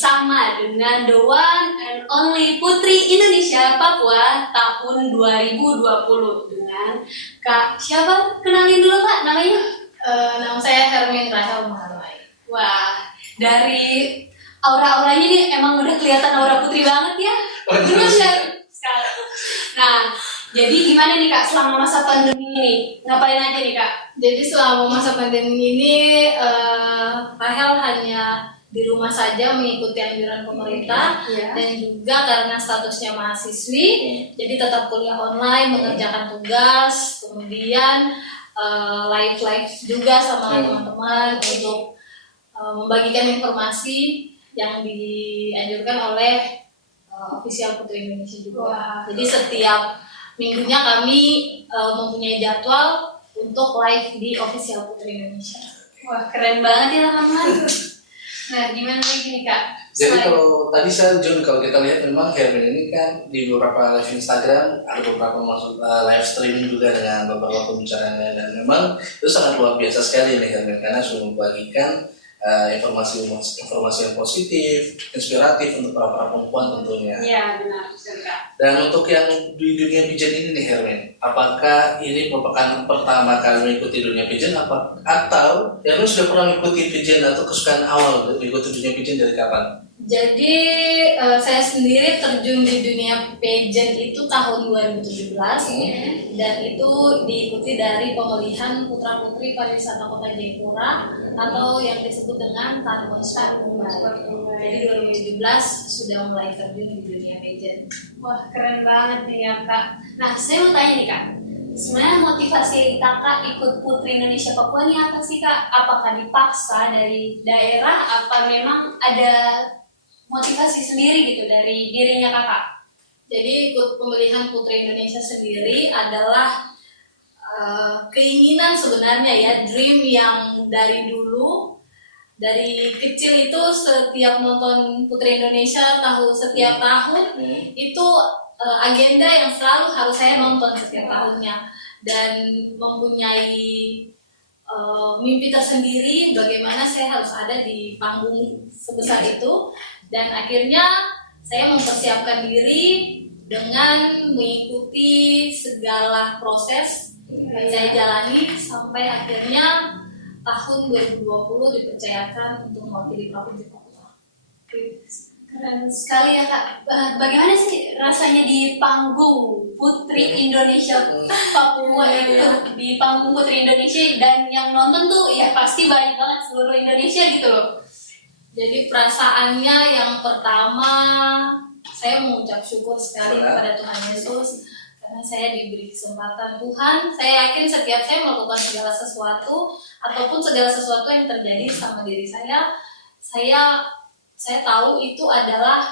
bersama dengan the one and only Putri Indonesia Papua tahun 2020 dengan Kak siapa? Kenalin dulu Kak namanya. Nama saya Hermin Rahel Maharwai. Wah, dari aura-auranya nih emang udah kelihatan aura putri banget ya. Benar sekali. Nah, jadi gimana nih Kak selama masa pandemi ini? Ngapain aja nih Kak? Jadi selama masa pandemi ini Rahel hanya di rumah saja mengikuti anjuran pemerintah dan juga karena statusnya mahasiswi jadi tetap kuliah online, mengerjakan tugas, kemudian live juga sama teman-teman untuk membagikan informasi yang dianjurkan oleh official Putri Indonesia juga. Jadi setiap minggunya kami mempunyai jadwal untuk live di official Putri Indonesia. Wah, keren banget ya teman-teman. Nah, gimana lagi nih Kak? Jadi kalau tadi saya John, kalau kita lihat memang Hermin ini kan di beberapa live Instagram ada beberapa masuk live streaming juga dengan beberapa pembicaranya, dan memang itu sangat luar biasa sekali nih Hermin karena sudah membagikan informasi yang positif, inspiratif untuk para perempuan tentunya. Iya benar sekali Kak. Dan untuk yang di dunia pigeon ini nih Hermin, apakah ini merupakan pertama kali mengikuti dunia pigeon atau Hermin sudah pernah mengikuti pigeon atau kesukaan awal mengikuti dunia pigeon dari kapan? Jadi saya sendiri terjun di dunia pageant itu tahun 2017 dan itu diikuti dari pemilihan putra putri pariwisata Kota Jayapura atau yang disebut dengan Tanbon Star. Jadi 2017 sudah mulai terjun di dunia pageant. Wah, keren banget nih ya Kak. Nah, saya mau tanya nih Kak, sebenarnya motivasi Kakak ikut Putri Indonesia Papua ini apa sih Kak? Apakah dipaksa dari daerah, apa memang ada motivasi sendiri gitu dari dirinya Kakak? Jadi ikut pemilihan Putri Indonesia sendiri adalah keinginan sebenarnya ya, dream yang dari dulu, dari kecil itu setiap nonton Putri Indonesia setiap tahun itu agenda yang selalu harus saya nonton setiap tahunnya, dan mempunyai mimpi tersendiri bagaimana saya harus ada di panggung sebesar itu. Dan akhirnya saya mempersiapkan diri dengan mengikuti segala proses yang saya jalani sampai akhirnya tahun 2020 dipercayakan untuk mewakili Provinsi Papua. Keren sekali ya Kak. Bagaimana sih rasanya di panggung Putri Indonesia Papua itu, di panggung Putri Indonesia, dan yang nonton tuh ya pasti banyak banget seluruh Indonesia gitu loh. Jadi perasaannya yang pertama saya mengucap syukur sekali kepada Tuhan Yesus karena saya diberi kesempatan Tuhan. Saya yakin setiap saya melakukan segala sesuatu ataupun segala sesuatu yang terjadi sama diri saya tahu itu adalah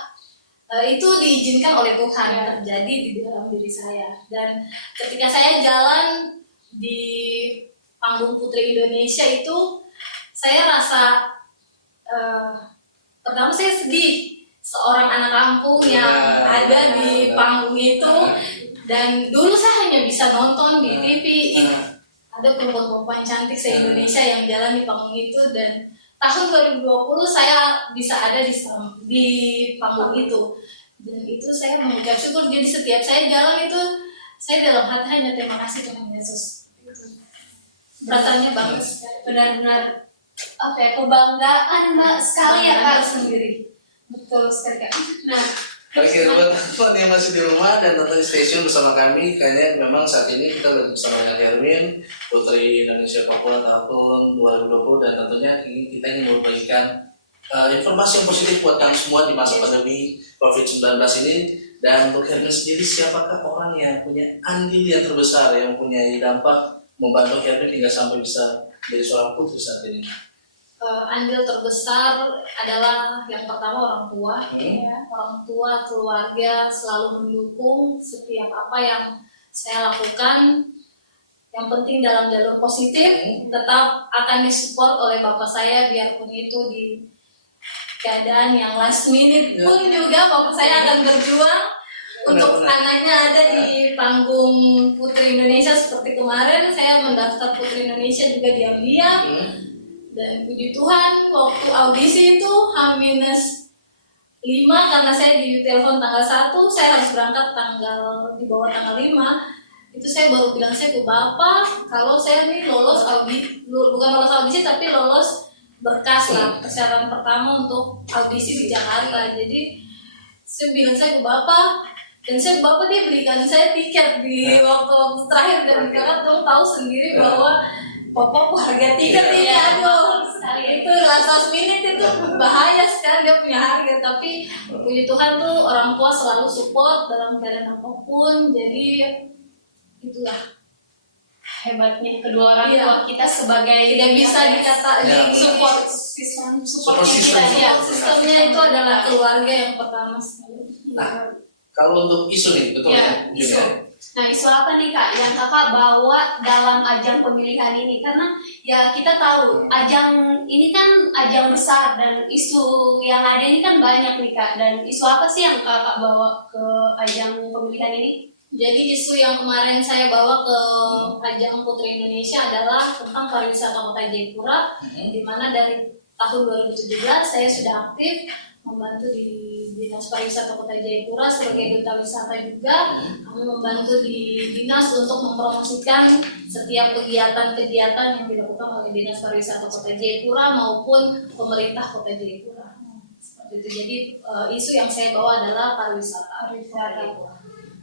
itu diizinkan oleh Tuhan terjadi di dalam diri saya. Dan ketika saya jalan di panggung Putri Indonesia itu saya rasa pertama saya sedih, seorang anak kampung yang ada di panggung itu, dan dulu saya hanya bisa nonton di TV, ada perempuan-perempuan cantik se-Indonesia yang jalan di panggung itu, dan tahun 2020 saya bisa ada di panggung itu, dan itu saya mengucap syukur. Jadi setiap saya jalan itu saya dalam hati hanya terima kasih Tuhan Yesus. Perasaannya bagus, benar-benar apa ya, kebanggaan Mbak sekali ya Kak sendiri. Betul sekali Kak. Nah, Oke, buat teman yang masih di rumah dan tonton stay tune bersama kami, kayaknya memang saat ini kita lagi bersama dengan Hermin, Putri Indonesia Papua tahun 2020, dan tentunya kita ingin membagikan informasi yang positif buat kami semua di masa pandemi COVID-19 ini. Dan untuk Hermin sendiri, siapakah orang yang punya andil yang terbesar, yang punya dampak membantu Hermin hingga sampai bisa menjadi seorang putri saat ini? Andil terbesar adalah yang pertama orang tua, orang tua, keluarga selalu mendukung setiap apa yang saya lakukan. Yang penting dalam jalur positif, tetap akan disupport oleh bapak saya, biarpun itu di keadaan yang last minute pun juga bapak saya akan berjuang untuk anaknya ada di panggung Putri Indonesia. Seperti kemarin saya mendaftar Putri Indonesia juga diam-diam. Dan puji Tuhan waktu audisi itu karena saya di telepon tanggal 1, saya harus berangkat di bawah tanggal 5. Itu saya baru bilang saya ke bapak kalau saya nih lolos bukan lolos audisi tapi lolos berkas lah persyaratan pertama untuk audisi di Jakarta. Jadi saya bilang saya ke bapak, dan bapak dia berikan saya tiket di waktu terakhir, dan kakak dong tahu sendiri bahwa papa harga tiket ini aduh itu last minute itu bahaya sekali dia punya harga. Tapi puji Tuhan tuh orang tua selalu support dalam keadaan apapun, jadi itulah Hebatnya kedua orang tua kita sebagai tidak bisa dikata di support system. ya, sistemnya itu adalah keluarga yang pertama sekali. Nah, kalau untuk isu nih, betul Ya, ya? isu. Nah, isu apa nih Kak yang Kakak bawa dalam ajang pemilihan ini? Karena ya kita tahu ajang ini kan ajang besar dan isu yang ada ini kan banyak nih Kak. Dan isu apa sih yang Kakak bawa ke ajang pemilihan ini? Jadi isu yang kemarin saya bawa ke ajang Putri Indonesia adalah tentang pariwisata Kota Jayapura, di mana dari tahun 2017 saya sudah aktif membantu di Dinas Pariwisata Kota Jayapura sebagai duta wisata juga. Kami membantu di dinas untuk mempromosikan setiap kegiatan-kegiatan yang dilakukan oleh Dinas Pariwisata Kota Jayapura maupun pemerintah Kota Jayapura. Seperti itu. Jadi isu yang saya bawa adalah pariwisata.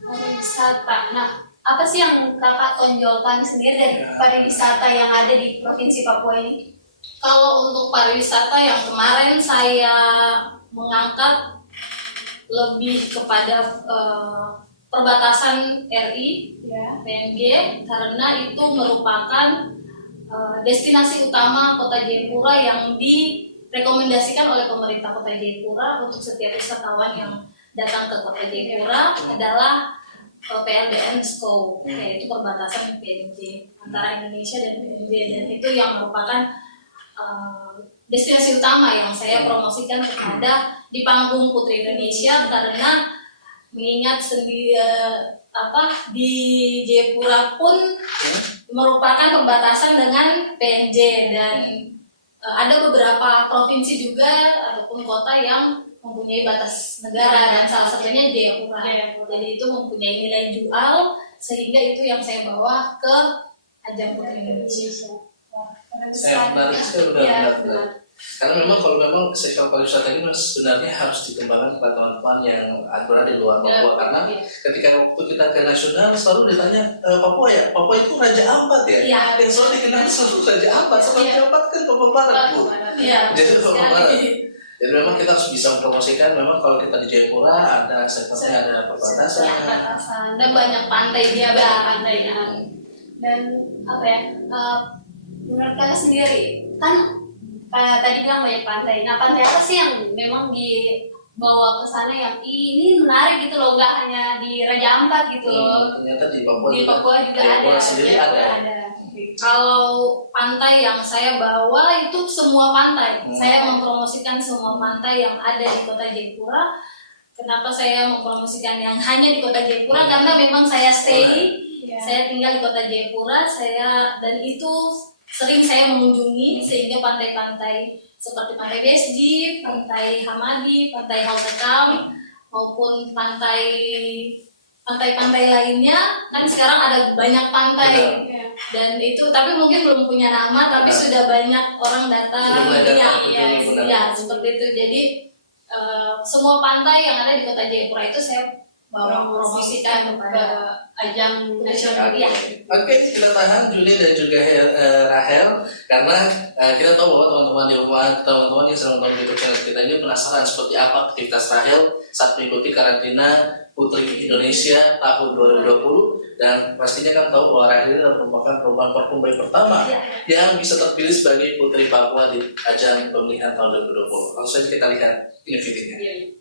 Pariwisata. Nah, apa sih yang Kakak tonjolkan sendiri dari pariwisata yang ada di Provinsi Papua ini? Kalau untuk pariwisata yang kemarin saya mengangkat lebih kepada perbatasan RI, PNG, karena itu merupakan destinasi utama Kota Jayapura yang direkomendasikan oleh pemerintah Kota Jayapura untuk setiap wisatawan yang datang ke Kota Jayapura adalah PLBN Scope, yaitu perbatasan PNJ antara Indonesia dan PNJ, dan itu yang merupakan destinasi utama yang saya promosikan kepada di panggung Putri Indonesia, karena mengingat sendiri di Jayapura pun merupakan perbatasan dengan PNJ, dan ada beberapa provinsi juga ataupun kota yang mempunyai batas negara, dan salah satunya Jayapura. Jadi itu mempunyai nilai jual, sehingga itu yang saya bawa ke ajang Putri Indonesia. Menarik sekali, benar. Karena memang kalau memang sektor pariwisata ini sebenarnya harus dikembangkan kepada teman-teman yang berada di luar Papua, karena ketika waktu kita ke nasional selalu ditanya Papua ya, Papua itu Raja Ampat ya, yang selalu dikenal selalu Raja Ampat, Raja Ampat kan Papua Barat Bu, jadi Papua Barat. Jadi memang kita harus bisa mempromosikan, memang kalau kita di Jayapura ada sektornya, ada perbatasan, dan banyak pantai dia, dan apa ya, menurut Kakak sendiri kan tadi bilang banyak pantai. Nah, pantai apa sih yang memang dibawa ke sana yang ini menarik gitu loh, nggak hanya di Raja Ampat gitu loh. Ternyata di Papua juga ada. Sendiri ada. Kalau pantai yang saya bawa itu semua pantai. Saya mempromosikan semua pantai yang ada di Kota Jayapura. Kenapa saya mempromosikan yang hanya di Kota Jayapura? Karena memang saya saya tinggal di Kota Jayapura, dan itu sering saya mengunjungi, sehingga pantai-pantai seperti Pantai Besji, Pantai Hamadi, Pantai Haltekam, maupun pantai-pantai lainnya, kan sekarang ada banyak pantai, dan itu tapi mungkin belum punya nama, tapi sudah banyak orang datang, seperti itu. Jadi semua pantai yang ada di Kota Jayapura itu saya bawa promosikan kepada ajang nasional dia. Oke, kita tahan Juni dan juga Rahel, karena kita tahu bahwa teman-teman di rumah, teman-teman yang sedang menonton YouTube channel kita ini penasaran seperti apa aktivitas Rahel saat mengikuti karantina Putri Indonesia tahun 2020, dan pastinya kan tahu bahwa Rahel ini merupakan perempuan Papua pertama yang bisa terpilih sebagai Putri Papua di ajang pemilihan tahun 2020. Langsung saja kita lihat ini videonya.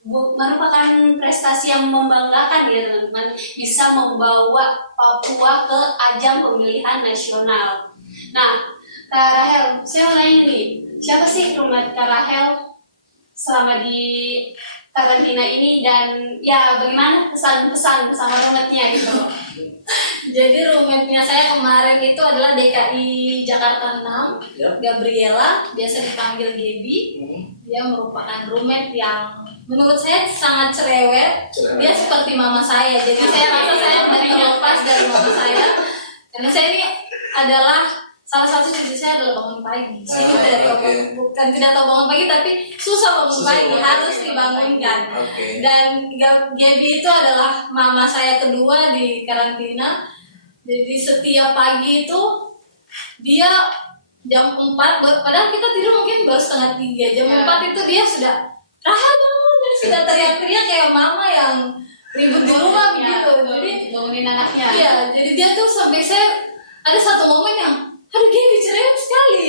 merupakan prestasi yang membanggakan ya teman-teman, bisa membawa Papua ke ajang pemilihan nasional. Nah, Kak Rahel, saya mau nanya nih, siapa sih roommate Kak Rahel selama di karantina ini, dan ya bagaimana pesan-pesan sama roommate-nya gitu loh? Jadi roommate-nya saya kemarin itu adalah DKI Jakarta 6, Ya. Gabriela, biasa dipanggil Gaby. Dia merupakan roommate yang menurut saya sangat cerewet. Dia seperti mama saya, jadi saya rasa saya tidak terlepas dari mama saya. Karena saya ini adalah salah satu ciri saya adalah bangun pagi. Saya bukan tidak tahu bangun pagi, tapi susah bangun pagi, harus dibangunkan. Dan Gaby itu adalah mama saya kedua di karantina. Jadi setiap pagi itu dia jam 4, padahal kita tidur mungkin baru setengah 3, jam 4 itu dia sudah Rahel bangun, dia sudah teriak-teriak kayak mama yang ribut di rumah begitu. Jadi bangunin anaknya. Iya, jadi dia tuh sampai saya ada satu momen yang aduh Gaby cerewet sekali,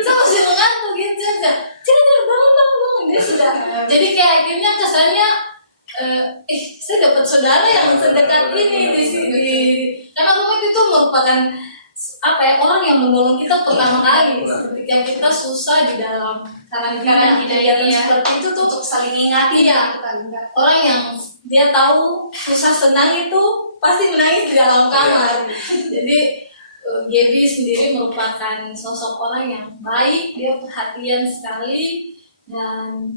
saya masih mengantuk gitu aja. Cerewet bangun, dia sudah. Jadi kayak akhirnya kesannya saya dapat saudara yang sedekat ini di sini. Karena roommate itu merupakan orang yang menolong kita pertama kali ketika kita susah di dalam karantina kegiatan seperti itu tuh, untuk saling ingatin. Iya, orang yang dia tahu susah senang itu pasti menangis di dalam kamar. Jadi Gaby sendiri merupakan sosok orang yang baik, dia perhatian sekali, dan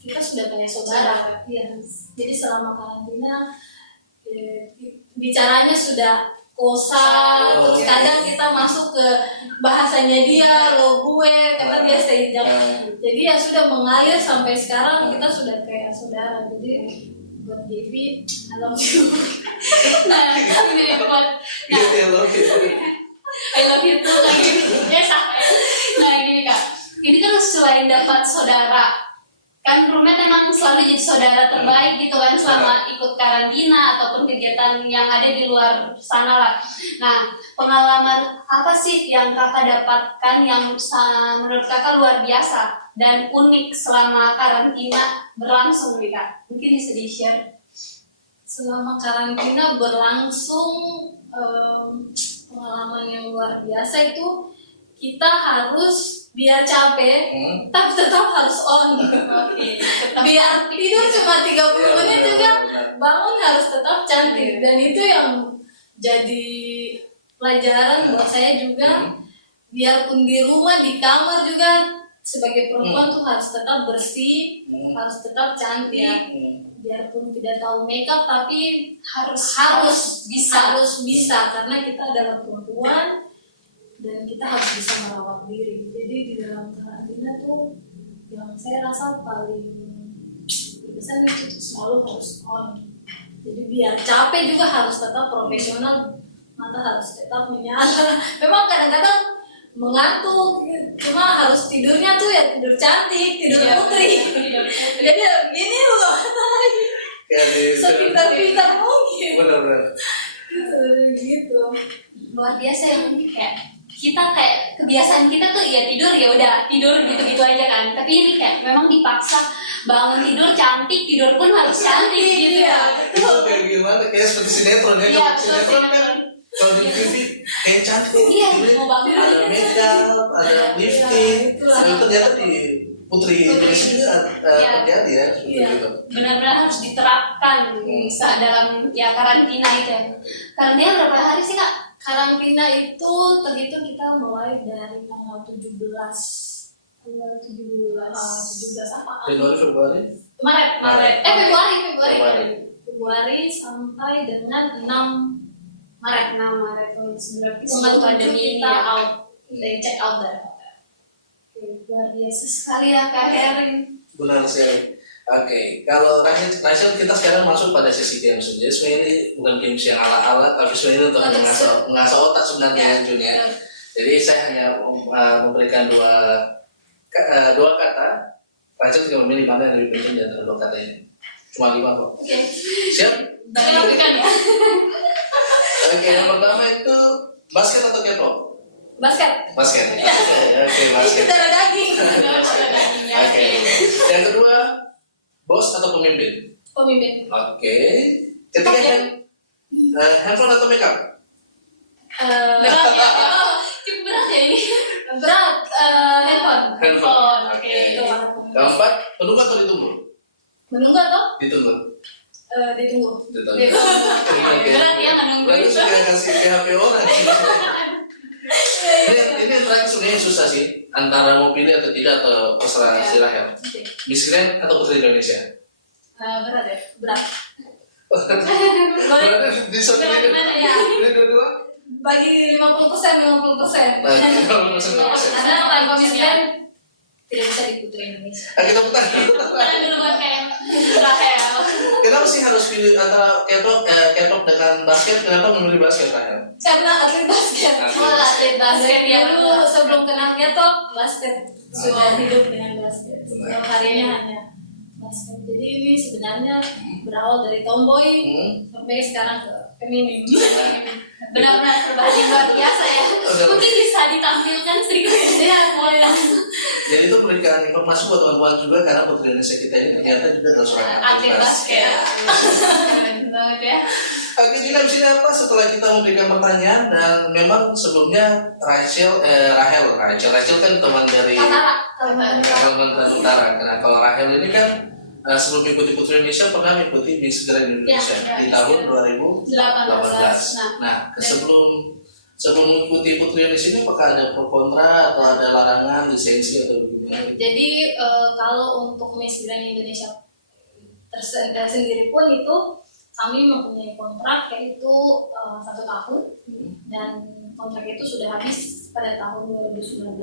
kita sudah kayak saudara. Ya. Jadi selama karantina bicaranya sudah kosa, terus kadang kita masuk ke bahasanya dia, lo gue, kata dia sejak. Jadi ya sudah mengalir sampai sekarang kita sudah kayak saudara. Jadi buat Gaby, I love you. Nah, ini buat I love you too lagi. Nah gini Kak, ini kan selain dapat saudara, kan roommate emang selalu jadi saudara terbaik gitu kan selama ikut karantina ataupun kegiatan yang ada di luar sana lah. Nah, pengalaman apa sih yang Kakak dapatkan yang menurut Kakak luar biasa dan unik selama karantina berlangsung nih Kak? Mungkin bisa di-share. Selama karantina berlangsung, pengalaman yang luar biasa itu kita harus biar capek, tapi tetap harus on. Biar tidur cuma 30 menit juga, bangun harus tetap cantik. Dan itu yang jadi pelajaran buat saya juga. Biarpun di rumah, di kamar juga, sebagai perempuan tuh harus tetap bersih, harus tetap cantik. Biarpun tidak tahu makeup, tapi harus bisa karena kita adalah perempuan dan kita harus bisa merawat diri. Jadi di dalam karantina tuh yang saya rasa paling berkesan itu selalu harus on. Jadi biar capek juga harus tetap profesional, mata harus tetap menyala. Memang kadang-kadang mengantuk, cuma harus tidurnya tuh ya tidur cantik, tidur putri. Jadi begini loh, sepitar mungkin. Benar-benar. Gitu. Luar biasa yang kayak kita kayak kebiasaan kita tuh ya tidur ya udah tidur gitu-gitu aja kan. Tapi ini kayak memang dipaksa bangun tidur cantik, tidur pun harus cantik gitu ya. Itu kayak gimana? Kayak seperti sinetron ya. Iya, Sinetron kan kalau di TV kayak cantik. Iya, mau bangun ada makeup, ada lifting. Tapi ternyata di Putri Indonesia terjadi ya seperti itu. Benar-benar harus diterapkan dalam ya karantina itu ya. Karantina berapa hari sih Kak? Karantina itu terhitung kita mulai dari tanggal 17 apa? Februari. Februari sampai dengan 6 Maret. 6 Maret sebelum pandemi kita check out dari hotel. Luar biasa sekali ya Kak Erin. Benar sekali. Oke, kalau Rachel kita sekarang masuk pada sesi games. Jadi sebenarnya ini bukan games yang ala-ala, tapi sebenarnya untuk mengasah otak sebenarnya Jun ya. Jadi saya hanya memberikan dua kata. Rachel tinggal memilih mana yang lebih penting di antara dua kata ini. Cuma 5 kok. Oke. Siap? Berikan ya. Oke, yang pertama itu basket atau K-pop? Basket. Oke, basket. Bos atau pemimpin? Pemimpin. Oke. Ketiga handphone atau makeup? Berat ya, cukup berat ya ini. Berat. Handphone. Handphone. Oke. Itu. Keempat, menunggu atau ditunggu? Menunggu atau Ditunggu. ditunggu? Ditunggu. Oke. Berat ya menunggu Berarti itu. suka kasih PHP orang. Ini yang terakhir sebenarnya susah sih, antara mau pilih atau tidak atau terserah Ya. si Rahel. Oke. Miss Grand atau Putri Indonesia? Berat ya? Berat. Berarti disuruh Berat pilih mana ya? pilih dua-dua? Bagi 50%. Nah, kalau persen. Karena tanpa Miss Grand tidak bisa di Putri Indonesia. Nah, kita putar. Mana dulu buat kayak Rahel. Kenapa sih harus pilih antara K-pop dengan basket? Kenapa memilih basket, Rahel? Karena atlet basket. Oh, atlet basket Dari yang dulu sebelum kenal K-pop, basket sudah hidup dengan basket. Setiap harinya hanya basket. Jadi ini sebenarnya berawal dari tomboy sampai sekarang ke feminim. benar-benar perubahan yang luar biasa ya. Mungkin bisa ditampilkan sedikit ya. Jadi itu memberikan informasi buat teman-teman juga karena Putri Indonesia kita ini ternyata juga adalah seorang Atlet basket. Keren banget ya. Oke, jadi di sini apa setelah kita memberikan pertanyaan dan memang sebelumnya Rachel kan teman dari Kalimantan Utara. Karena kalau Rahel ini kan sebelum mengikuti Putri Indonesia pernah mengikuti Miss Grand Indonesia di tahun 2018. Nah, sebelum mengikuti Putri Indonesia ini apakah ada pro kontra atau ada larangan, lisensi atau bagaimana? Jadi kalau untuk Miss Grand Indonesia sendiri pun itu kami mempunyai kontrak yaitu 1 tahun dan kontrak itu sudah habis pada tahun 2019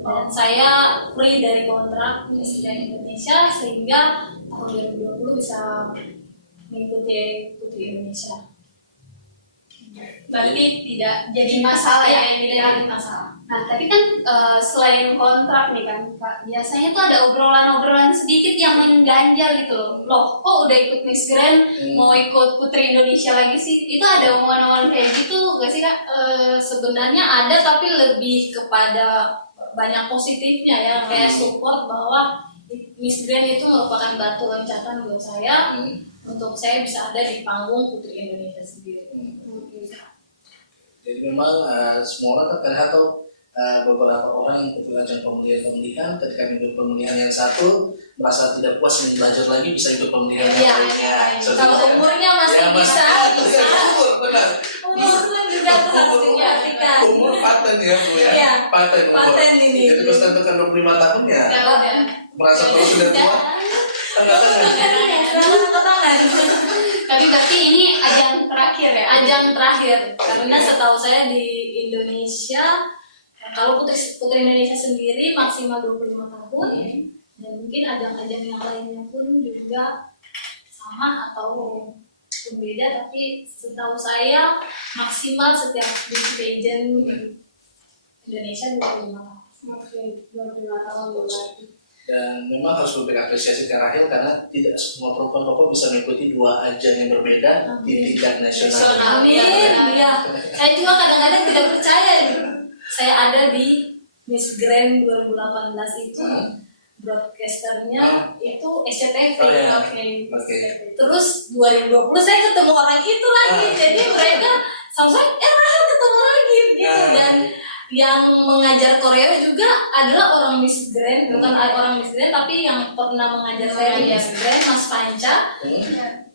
dan saya free dari kontrak Miss Grand Indonesia sehingga tahun 2020 bisa mengikuti Putri Indonesia. Berarti tidak jadi masalah ya ini ya. masalah. Nah, tapi kan selain kontrak nih kan, Kak, biasanya tuh ada obrolan-obrolan sedikit yang mengganjal gitu loh. Loh, kok udah ikut Miss Grand, mau ikut Putri Indonesia lagi sih? Itu ada omongan-omongan kayak gitu gak sih, Kak? Sebenarnya ada tapi lebih kepada banyak positifnya ya, kayak support bahwa Miss Grand itu merupakan batu loncatan buat saya untuk saya bisa ada di panggung Putri Indonesia sendiri. Jadi memang semua orang kan atau beberapa orang yang ikut ajang pemilihan ketika ikut pemilihan yang satu merasa tidak puas ingin belajar lagi bisa ikut pemilihan yang lainnya. Kalau umurnya masih bisa. Umur benar. Umur pun juga harus diperhatikan. Umur paten ya Bu ya. Iya, Paten umur. paten ini. Jadi pas tentukan 25 tahun ya merasa kalau sudah tua. Tangan. Tapi berarti ini ajang terakhir ya? Ajang terakhir karena setahu saya di Indonesia kalau Putri Indonesia sendiri maksimal 25 tahun dan mungkin ajang-ajang yang lainnya pun juga sama atau berbeda tapi setahu saya maksimal setiap beauty pageant Indonesia 25 tahun. 25 tahun berarti. Dan memang harus memberikan apresiasi ke Rahel karena tidak semua perempuan bisa mengikuti 2 ajang yang berbeda di tingkat nasional. Amin. Ya. Saya juga kadang-kadang tidak percaya. Saya ada di Miss Grand 2018 itu broadcasternya itu SCTV. Oh, ya. Oke. Terus 2020 saya ketemu orang itu lagi. Jadi mereka sampai Rahel ketemu lagi gitu dan yang mengajar Korea juga adalah orang Miss Grand, bukan orang Miss Grand tapi yang pernah mengajar saya di Miss Grand, Mas Panca.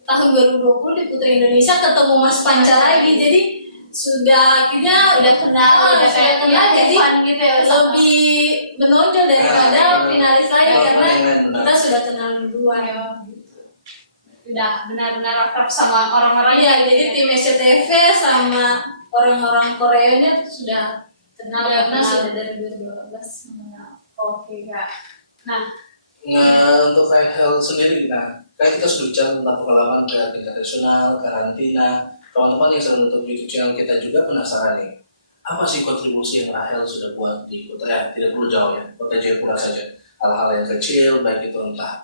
Tahun 2020 di Putri Indonesia ketemu Mas Panca lagi, jadi sudah akhirnya udah kenal, saya kenal, jadi gitu ya, lebih menonjol daripada finalis lain karena kita sudah kenal duluan. Udah benar-benar akrab sama orang-orang. Iya, jadi tim SCTV sama orang-orang Koreanya sudah kenal karena sudah dari 2012. Oke, Kak. Nah, untuk Rahel sendiri, kan kita sudah bicara tentang pengalaman ke tingkat nasional, karantina. Teman-teman yang sedang nonton YouTube channel kita juga penasaran nih, apa sih kontribusi yang Rahel sudah buat di Kota tidak perlu jauh ya, Kota Jayapura saja. Hal-hal yang kecil, baik itu entah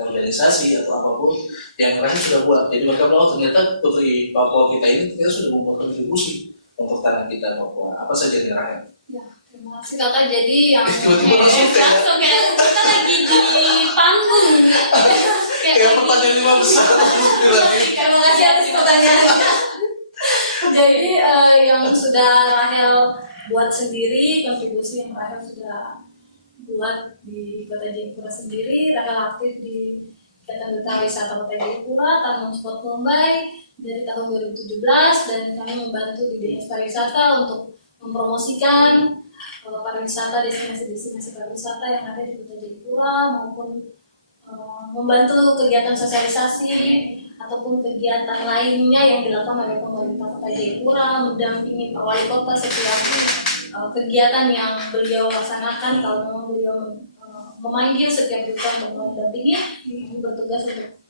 organisasi atau apapun yang Rahel sudah buat. Jadi mereka bilang, ternyata Putri Papua kita ini ternyata sudah membuat kontribusi untuk tanah kita Papua. Apa saja nih Rahel? Ya, terima kasih kakak. Jadi yang Tiba-tiba langsung langsung kayak kita lagi di panggung. Kayak pertanyaan 5 besar lagi. Terima kasih atas pertanyaannya. Jadi yang sudah Rahel buat sendiri, kontribusi yang Rahel sudah buat di Kota Jayapura sendiri. Rahel aktif di Ikatan Duta Wisata Kota Jayapura, Taman Spot Mumbai dari tahun 2017, dan kami membantu di Dinas Pariwisata untuk mempromosikan pariwisata, destinasi-destinasi pariwisata yang ada di Kota Jayapura, maupun membantu kegiatan sosialisasi ataupun kegiatan lainnya yang dilakukan oleh pemerintah Kota Jayapura, mendampingi Pak Wali Kota setiap kegiatan yang beliau laksanakan. Kalau memang beliau memanggil setiap duta untuk mendampingi, bertugas untuk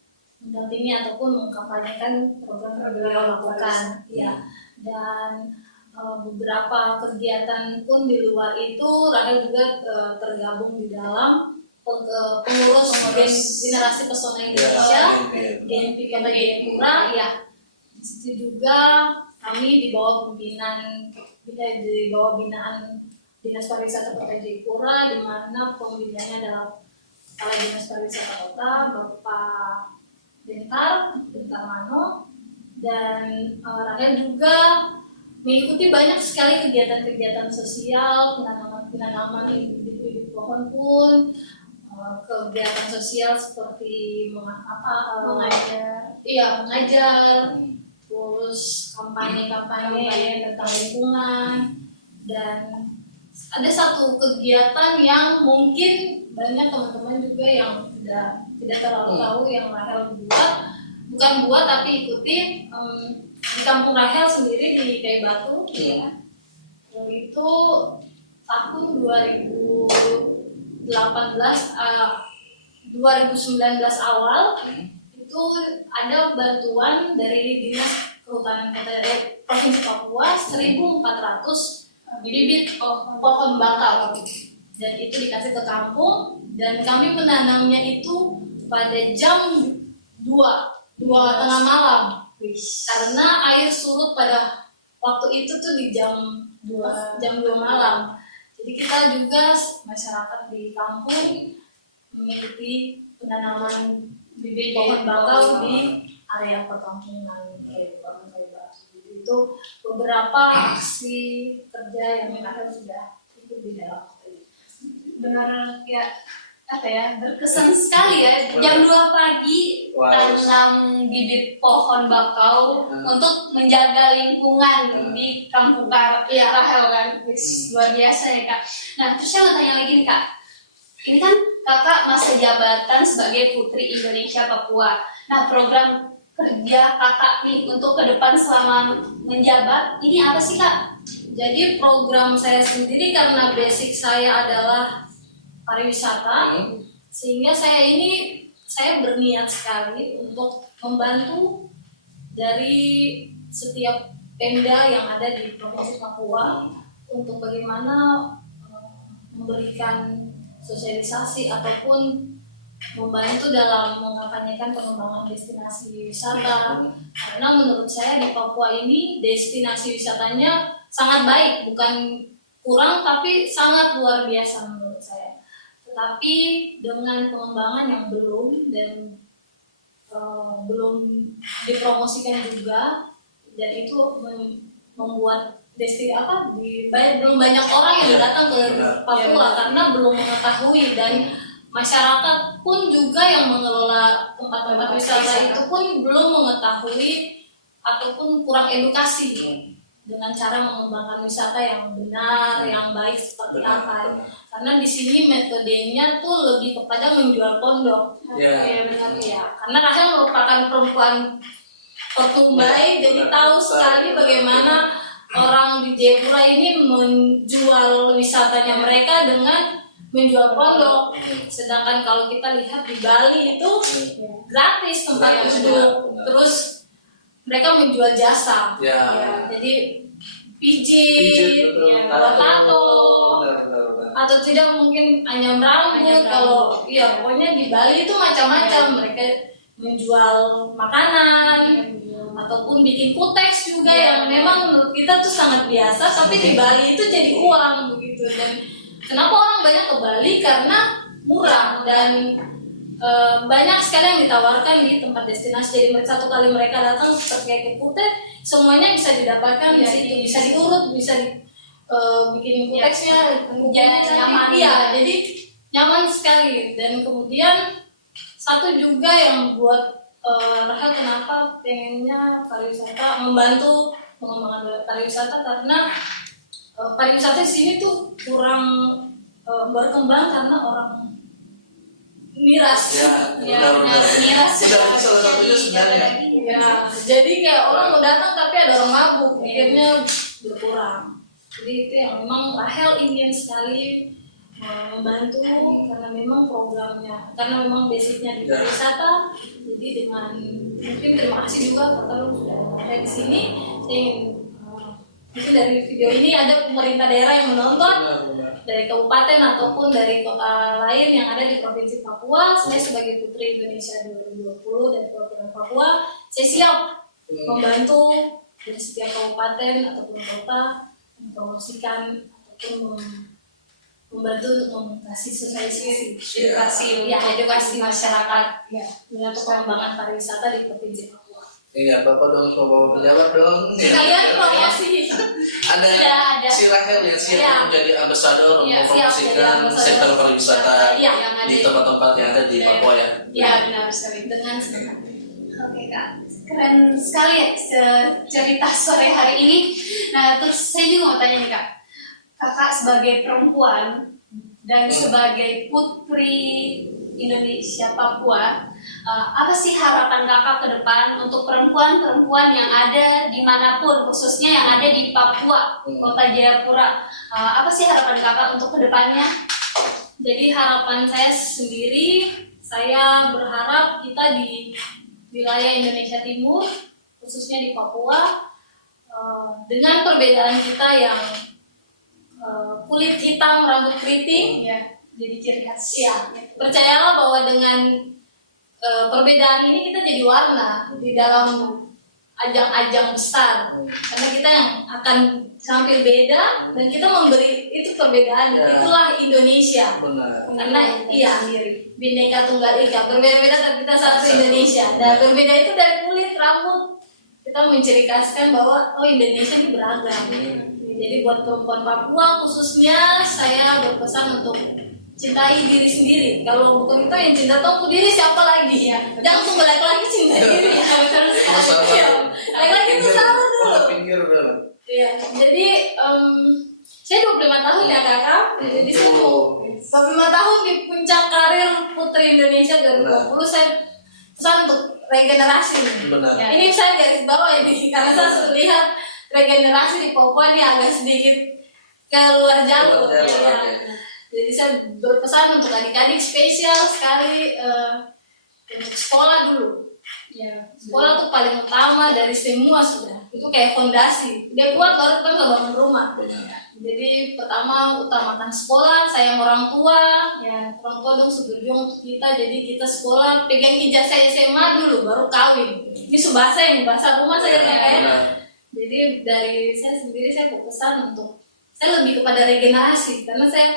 mendampingi ataupun mengkampanyekan program yang beliau lakukan. Ya, dan beberapa kegiatan pun di luar itu Rahel juga tergabung di dalam pengurus generasi pesona Indonesia, GNP Kota Jayapura. Ya, di situ juga kami di bawah pimpinan, di bawah binaan Dinas Pariwisata Kota Jayapura, di mana pembinanya adalah Kepala Dinas Pariwisata Kota, Bapak Bentar Mano, dan Rahel juga mengikuti banyak sekali kegiatan-kegiatan sosial, penanaman bibit pohon pun, kegiatan sosial seperti mengajar, terus kampanye tentang lingkungan, dan ada satu kegiatan yang mungkin banyak teman-teman juga yang tidak terlalu tahu yang Rahel buat tapi ikuti di kampung Rahel sendiri di Kayu Batu. Ya. Itu tahun 2019 awal itu ada bantuan dari Dinas Kehutanan Provinsi Papua 1.400 bibit pohon bakau, dan itu dikasih ke kampung, dan kami menanamnya itu pada jam 2 tengah malam karena air surut pada waktu itu tuh di jam 2 malam. Jadi kita juga masyarakat di kampung mengikuti penanaman bibit pohon bakau di area perkampungan itu beberapa aksi kerja yang Rahel sudah ikut di dalam. Benar ya, berkesan sekali ya. Jam 2 pagi tanam bibit pohon bakau untuk menjaga lingkungan di kampung Rahel kan. Luar biasa ya Kak. Nah terus saya mau tanya lagi nih Kak, ini kan Kakak masa jabatan sebagai Putri Indonesia Papua. Nah program kerja Kakak nih untuk ke depan selama menjabat ini apa sih Kak? Jadi program saya sendiri karena basic saya adalah pariwisata, sehingga saya berniat sekali untuk membantu dari setiap Pemda yang ada di Provinsi Papua untuk bagaimana memberikan sosialisasi ataupun membantu dalam mengampanyekan pengembangan destinasi wisata. Karena menurut saya di Papua ini destinasi wisatanya sangat baik, bukan kurang tapi sangat luar biasa menurut saya. Tetapi dengan pengembangan yang belum dipromosikan juga, dan itu membuat belum banyak orang yang datang ke Papua karena belum mengetahui, dan masyarakat pun juga yang mengelola tempat-tempat wisata itu pun belum mengetahui ataupun kurang edukasi dengan cara mengembangkan wisata yang benar, yang baik seperti apa. Karena di sini metodenya tuh lebih kepada menjual pondok. Benar ya. Karena Rahel merupakan perempuan Pertumbai, jadi tahu sekali bagaimana orang di Jayapura ini menjual wisatanya mereka dengan menjual pondok. Sedangkan kalau kita lihat di Bali itu gratis tempat duduk, terus mereka menjual jasa. Jadi pijit, tato, atau tidak mungkin anyam rambut. Kalau pokoknya di Bali itu macam-macam. Mereka menjual makanan ataupun bikin kuteks juga yang memang menurut kita tuh sangat biasa, tapi di Bali itu jadi uang begitu. Dan kenapa orang banyak ke Bali? Karena murah, dan banyak sekali yang ditawarkan di tempat destinasi. Jadi satu kali mereka datang terkait ke Kuta, semuanya bisa didapatkan di situ, bisa diurut, bisa bikin kuteksnya, nyaman. Iya, jadi nyaman sekali. Dan kemudian satu juga yang buat Rahel kenapa pengennya pariwisata, membantu pengembangan pariwisata, karena pariwisata di sini tuh kurang berkembang karena orang miras. Benar. miras. Itu salah satunya sebenarnya. Ya, jadi kayak orang mau datang tapi ada orang mabuk, akhirnya berkurang. Jadi itu yang memang Rahel ingin sekali membantu, karena memang programnya, karena memang basicnya di pariwisata. Jadi dengan mungkin terima kasih juga Kakak sudah ada di sini. Saya ingin mungkin dari video ini ada pemerintah daerah yang menonton, dari kabupaten ataupun dari kota lain yang ada di Provinsi Papua. Saya sebagai Putri Indonesia 2020 dari Provinsi Papua, saya siap membantu dari setiap kabupaten ataupun kota mempromosikan ataupun membantu untuk mengatasi sosialisasi, edukasi masyarakat untuk pengembangan pariwisata di Provinsi Papua. Iya, Bapak dong, Bapak pejabat dong. Sekalian promosi. Ada si Rahel yang siap menjadi ambasador mempromosikan sektor pariwisata di tempat-tempat yang ada di Papua ya. Iya, benar sekali. Dengan senang. Oke Kak, keren sekali ya cerita sore hari ini. Nah, terus saya juga mau tanya nih Kak, Kakak sebagai perempuan dan sebagai putri Indonesia Papua, apa sih harapan Kakak ke depan untuk perempuan-perempuan yang ada dimanapun, khususnya yang ada di Papua, Kota Jayapura? Apa sih harapan Kakak untuk kedepannya? Jadi harapan saya sendiri, saya berharap kita di wilayah Indonesia Timur, khususnya di Papua, dengan perbedaan kita yang kulit hitam, rambut keriting, Jadi ciri khas. ya, percayalah bahwa dengan perbedaan ini kita jadi warna di dalam ajang-ajang besar, karena kita yang akan tampil beda dan kita memberi itu perbedaan. Itulah Indonesia. Benar. Karena Bhinneka Tunggal Ika, berbeda-beda tapi kita satu Indonesia. Dan berbeda itu dari kulit, rambut, kita menciri khaskan bahwa Indonesia ini beragam. Jadi buat perempuan Papua khususnya, saya berpesan untuk cintai diri sendiri. Kalau bukan kita yang cinta tahu diri, siapa lagi ya? Jangan tunggu laki-laki cinta diri. Laki-laki itu salah dulu. Iya. Jadi saya 25 tahun ya kakak. Jadi saya 25 tahun di puncak karir Putri Indonesia 2020. Saya pesan untuk regenerasi. Benar. Ini saya garis bawah ini karena saya sudah lihat regenerasi di Papua ini agak sedikit keluar jalur. Jadi saya berpesan untuk adik-adik spesial sekali untuk sekolah dulu. Sekolah tuh paling utama dari semua sudah. Itu kayak fondasi. Dia kuat baru kita nggak bangun rumah. Jadi pertama utamakan sekolah, sayang orang tua. Orang tua dong berjuang untuk kita. Jadi kita sekolah, pegang ijazah SMA dulu, baru kawin. Ini subasa yang bahasa rumah saya kayak. Jadi dari saya sendiri saya berpesan untuk saya lebih kepada regenerasi, karena saya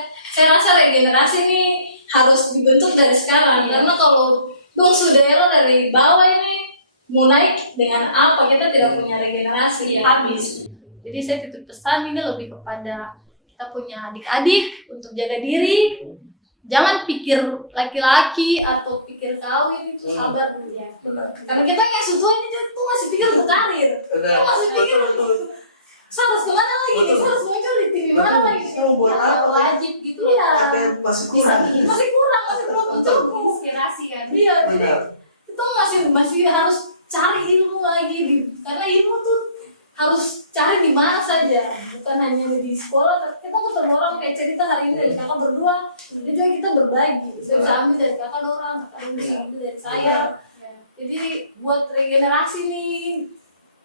rasa regenerasi ini harus dibentuk dari sekarang. Karena kalau dong sudah dari bawah ini mau naik dengan apa, kita tidak punya regenerasi, habis. Jadi saya titip pesan ini lebih kepada kita punya adik-adik untuk jaga diri, jangan pikir laki-laki atau pikir kawin, itu sabar dulu ya. Karena kita yang setua ini tuh masih pikir berkarir, masih pikir saya harus kemana lagi nih, saya harus muncul di TV mana lagi, wajib gitu ya, masih kurang mencoba Inspirasi kan? Iya, jadi kita masih harus cari ilmu lagi, karena ilmu tuh harus cari di mana saja, bukan hanya di sekolah. Kita ketemu orang kayak cerita hari ini dari kakak berdua, ini juga kita berbagi. Saya bisa ambil dari kakak orang, kakak bisa ambil dari saya. Jadi buat regenerasi nih,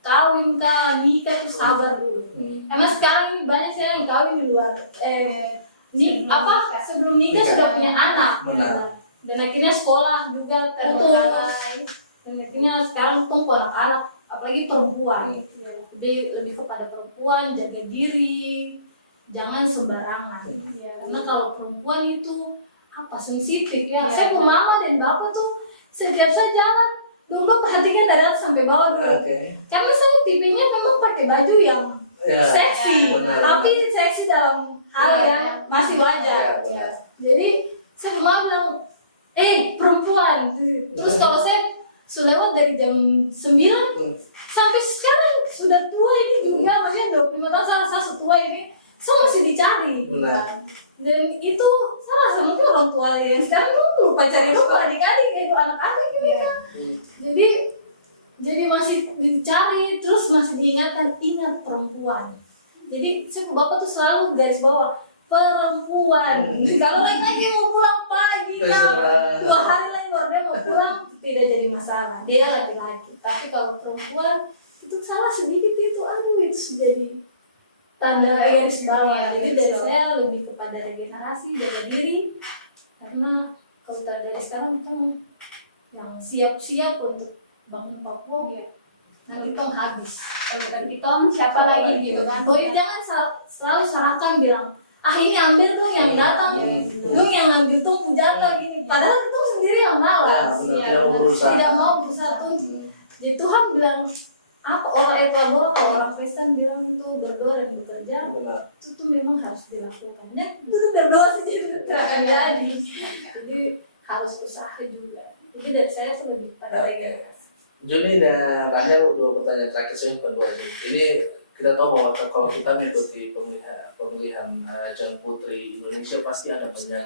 kawin kah, nikah tuh sabar dulu. Karena sekarang ini banyak saya yang kawin di luar, sebelum nikah sudah punya anak, dan akhirnya sekolah juga tertutup. Dan akhirnya sekarang tumpuh anak-anak, apalagi perempuan. Lebih kepada perempuan, jaga diri, jangan sembarangan. Karena kalau perempuan itu apa sensitif ya. Saya pun mama dan bapak tuh setiap saya jalan dulu perhatikan dari atas sampai bawah dulu. Karena saya tipenya memang pakai baju yang seksi, tapi seksi dalam hal yang masih wajar. Jadi saya mama bilang, perempuan. Terus kalau saya sudah lewat dari jam 9 sampai sekarang sudah tua ini juga, maksudnya 25 tahun saya setua ini, saya masih dicari. Dan itu saya rasa mungkin orang tua yang sekarang tuh lupa cari lupa adik-adik itu anak-anak ini kan. Jadi masih dicari, terus masih diingatkan, ingat perempuan. Jadi saya bapak tuh selalu garis bawah perempuan. Kalau laki-laki mau pulang pagi kan, 2 hari lagi baru dia mau pulang, tidak jadi masalah. Dia laki-laki. Tapi kalau perempuan itu salah sedikit itu, itu jadi tanda garis bawah. Jadi dari saya lebih kepada regenerasi, jaga diri, karena kalau dari sekarang kan yang siap-siap untuk bangun Papua ya, nanti tong habis. Kalau ganti tong siapa lagi gitu kan? Jangan selalu sarankan bilang, ini ambil dong yang datang, dong yang ambil tuh pujata gini. Padahal itu sendiri yang malas, tidak mau berusaha tuh. Jadi Tuhan bilang apa, orang Ecuador atau orang Kristen bilang itu berdoa dan bekerja, itu tuh memang harus dilakukan. Dan itu berdoa sih tidak akan jadi. Jadi harus usaha juga. Jadi dari saya tuh lebih pada regenerasi. Juni dan Rahel, 2 pertanyaan terakhir saya kedua. Ini kita tahu bahwa kalau kita mengikuti pemilihan Ajang Putri Indonesia pasti ada banyak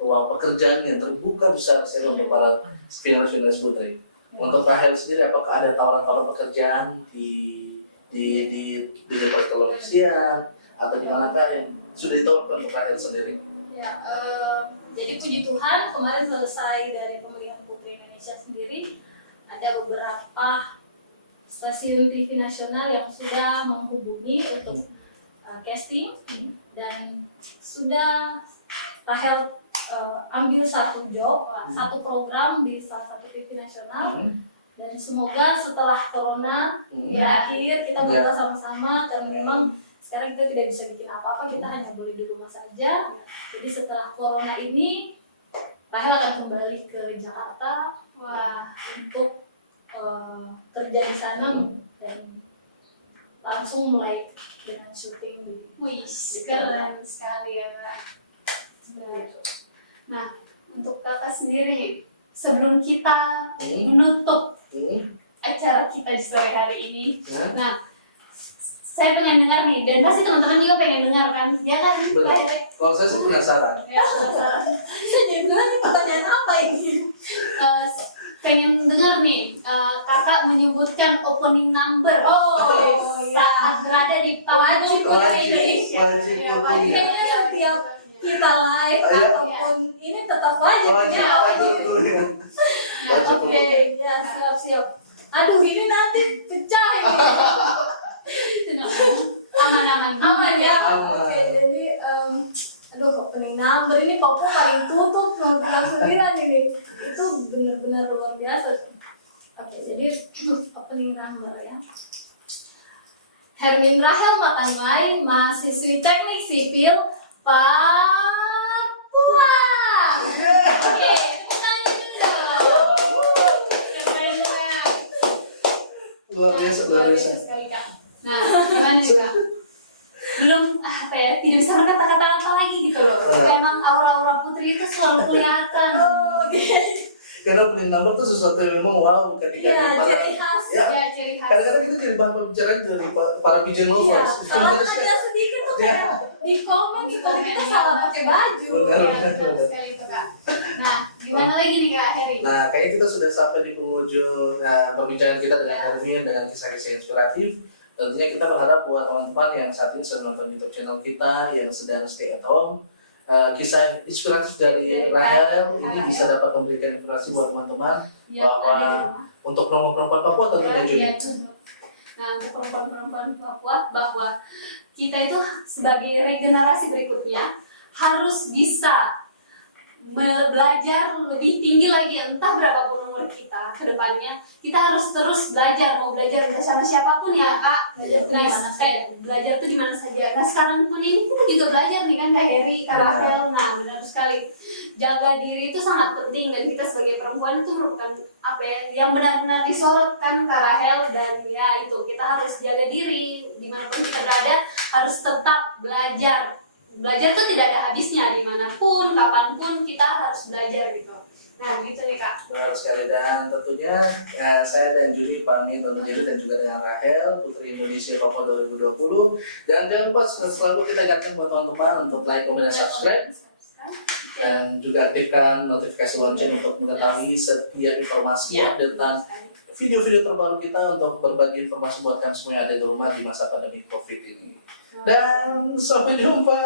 ruang pekerjaan yang terbuka besar sekali untuk para finalis putri. Untuk Rahel sendiri, apakah ada tawaran-tawaran pekerjaan di kepolisian atau di manakah yang sudah ditawarkan untuk Rahel sendiri? Ya, jadi puji Tuhan kemarin selesai dari pemilihan Putri Indonesia sendiri, ada beberapa stasiun TV nasional yang sudah menghubungi untuk casting, dan sudah Rahel ambil satu program di salah satu TV nasional, dan semoga setelah corona berakhir kita berdoa sama-sama, karena memang sekarang kita tidak bisa bikin apa-apa, kita hanya boleh di rumah saja. Jadi setelah corona ini Rahel akan kembali ke Jakarta untuk kerja di sana dan langsung mulai dengan syuting di. Keren sekali ya Kak. Nah, untuk Kakak sendiri, sebelum kita menutup acara kita di sore hari ini, nah, saya pengen dengar nih, dan pasti teman-teman juga pengen dengar kan, ya kan? Kalau saya sih penasaran. Saya jadi bilang ini pertanyaan apa ini? Pengen dengar nih, Kakak menyebutkan opening number saat berada di panggung Putri Indonesia. Kayaknya setiap kita live ataupun ini tetap wajib ya. Oke, ya siap. Aduh, ini nanti pecah ini. Aman ya. Oke, jadi opening number ini Papua paling tutup langsung bilang ini. Itu benar-benar luar biasa. Oke, jadi opening number ya. Hermin Rahel Matanmai, mahasiswi Teknik Sipil Papua. Oke, tepuk tangan dulu. Luar biasa. Sekali Kak. Nah, gimana nih Kak? Belum tidak bisa berkata-kata apa lagi gitu loh. Memang aura-aura putri itu selalu kelihatan. Karena opening number itu sesuatu yang memang wow ketika ciri khas. Ciri khas. Kadang-kadang kita jadi bahan pembicaraan dari para pigeon lovers. Kalau ada sedikit tuh kayak di komen kita salah pakai baju. Betul sekali itu Kak. Nah, gimana lagi nih Kak Heri? Nah, kayaknya kita sudah sampai di penghujung perbincangan kita dengan Hermin dengan kisah-kisah inspiratif. Tentunya kita berharap buat teman-teman yang saat ini sedang nonton YouTube channel kita yang sedang stay at home, kisah inspiratif dari Rahel ini bisa dapat memberikan inspirasi buat teman-teman bahwa untuk perempuan Papua tentunya juga. Nah, untuk perempuan Papua bahwa kita itu sebagai regenerasi berikutnya harus bisa belajar lebih tinggi lagi, entah berapapun umur kita ke depannya, kita harus terus belajar, mau belajar bersama siapapun ya Kak. Belajar tuh di mana saja. Nah, sekarang pun ini kita juga belajar nih kan Kak Heri, Kak Rahel. Nah, benar sekali. jaga diri itu sangat penting, dan kita sebagai perempuan itu merupakan apa ya, yang benar-benar disorotkan Kak Rahel. Dan ya itu, kita harus jaga diri dimanapun kita berada, harus tetap belajar. Belajar tuh tidak ada habisnya, dimanapun, kapanpun kita harus belajar gitu. Nah gitu nih Kak. Benar sekali, dan tentunya saya dan Juni pamit undur diri, dan juga dengan Rahel, Putri Indonesia Papua 2020. Dan jangan lupa selalu kita ingatkan buat teman-teman untuk like, comment, dan subscribe. Dan juga aktifkan notifikasi lonceng untuk mengetahui setiap informasi tentang video-video terbaru kita, untuk berbagi informasi buat kalian semua yang ada di rumah di masa pandemi COVID ini. Dan sampai jumpa.